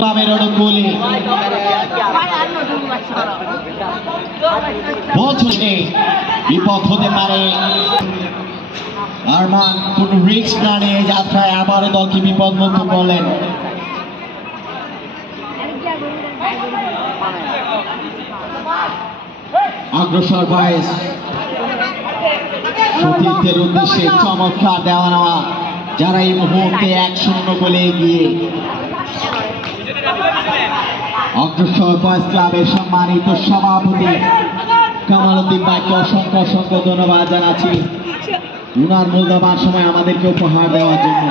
ক্লাবের অনুকূলে বছরে বিপদ হতে পারে। আরমান কোন রিস্ক না নিয়ে যাত্রায় আবারও দলকে বিপদমুক্ত করলেন। অগ্রসর বয়স সতীর্থের উদ্দেশ্যে চমৎকার দেওয়া নেওয়া, যারা এই মুহূর্তে 1-0 বলে এগিয়ে। অগ্রসর বয়স ক্লাবের সম্মানিত সভাপতি কামাল উদ্দিন ভাইকে অসংখ্য অসংখ্য ধন্যবাদ জানাচ্ছি উনার মূল্যবান সময় আমাদেরকে উপহার দেওয়ার জন্য।